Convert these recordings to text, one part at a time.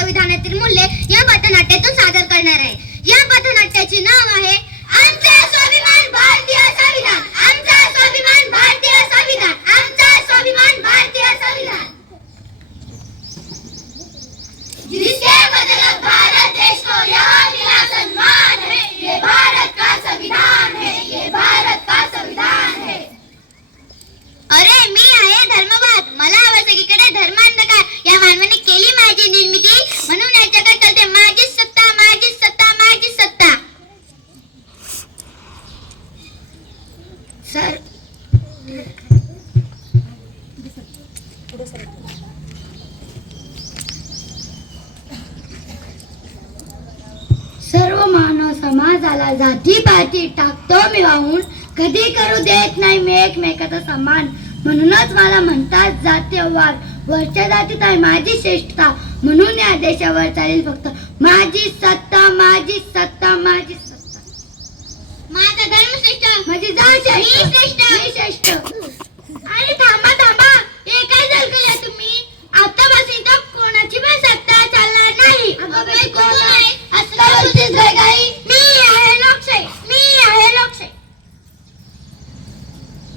संविधानातील मूल्ये या पथनाट्यातून सादर करणार आहे. या पथनाट्याचे नाव आहे आमचा स्वाभिमान भारतीय संविधान, आमचा स्वाभिमान भारतीय संविधान, आमचा स्वाभिमान भारतीय संविधान. जिसके बदौलत भारत देश को यहाँ मिला सम्मान है, ये भारत का संविधान है, ये भारत का संविधान है. अरे मी आहे धर्मवाद, मला हवं सगळीकडे धर्मांधकार. या मानवाने केली माझी निर्मिती, म्हणून या जगात चालते माझीच सत्ता, माझीच सत्ता, माझीच सत्ता. सर सर्व मानव समाजाला जाती पाती टाकतो मी वाहून, कधी करू देत नाही मी एकमेकाचा सन्मान. म्हणूनच मला म्हणतात जातीयवाद, वरच्या जातीत आहे माझी श्रेष्ठता, म्हणून या देशावर चालेल फक्त माझी सत्ता, माझी सत्ता, माझी सत्ता. माझा धर्म श्रेष्ठ, माझी जात श्रेष्ठ, मी श्रेष्ठ. अरे थांबा थांबा, हे काय झालं तुम्ही? आतापासून तर कोणाची पण सत्ता चालणार नाही. कोण आहे असं बोलतेस गाई? मी आहे लोकशाही, मी आहे लोकशाही.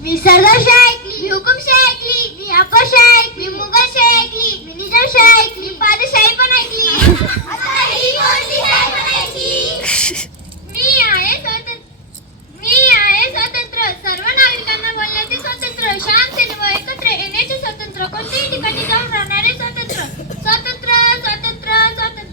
मी सरदारशाही ऐकली, मी हुकुमशाही ऐकली, मी अफरशाही ऐकली, मी मुघलशाही ऐकली, मी निजामशाही ऐकली, मी पादशाही पण ऐकली. आता ही कोणती शाही म्हणायची? मी आहे स्वतंत्र, मी आहे स्वतंत्र, सर्व नागरिकांना बोलण्याचे स्वतंत्र, शांततेने व एकत्र येण्याचे स्वतंत्र, कोणत्याही ठिकाणी जाऊन राहणारे स्वतंत्र, स्वतंत्र, स्वतंत्र, स्वतंत्र.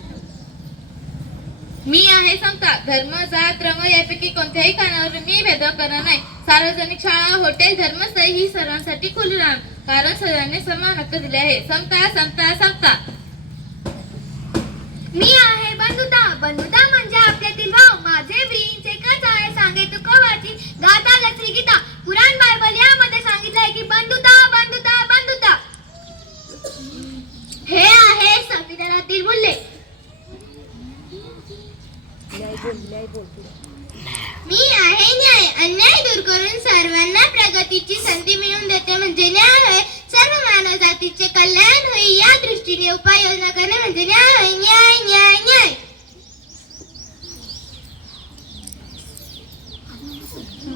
मी आहे समता, धर्म जात रंग यापैकी कोणत्याही कारणावर मी भेदभाव करणार नाही. सार्वजनिक शाळा हॉटेल धर्मस्थळी ही सर्वांसाठी खुली राहणार, कारण सर्वांनी समान हक्क दिले आहे. समता समता समता. मी आहे बंधुता, बंधुता म्हणजे आपल्यातील भाव. माझे ब्रीच एकच आहे, सांगे तुकोबाची गाथा लक्ष्मी गीता, कुराण बायबल यामध्ये सांगितलंय की बंधुता, बंधुता, बंधुता. हे आहे संविधानातील मूल्ये. मी आहे न्याय, अन्याय दूर करून सर्वांना प्रगतीची संधी मिळवून देते म्हणजे न्याय होय. सर्व मानव जातीचे कल्याण होईल या दृष्टीने उपाययोजना करणे म्हणजे न्याय होय. न्याय न्याय न्याय.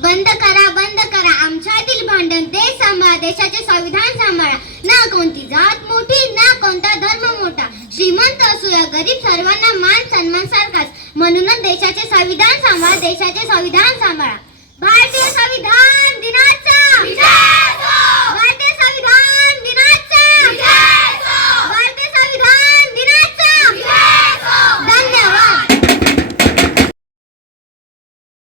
बंद करा आमच्यातील भांडण. देश सांभाळा, देशाचे संविधान सांभाळा. ना कोणती जात मोठी, ना कोणता धर्म मोठा. श्रीमंत असू या गरीब, सर्वांना मान सन्मान सारखाच. म्हणूनच देशाचे संविधान सांभाळा, देशाचे संविधान सांभाळा. भारतीय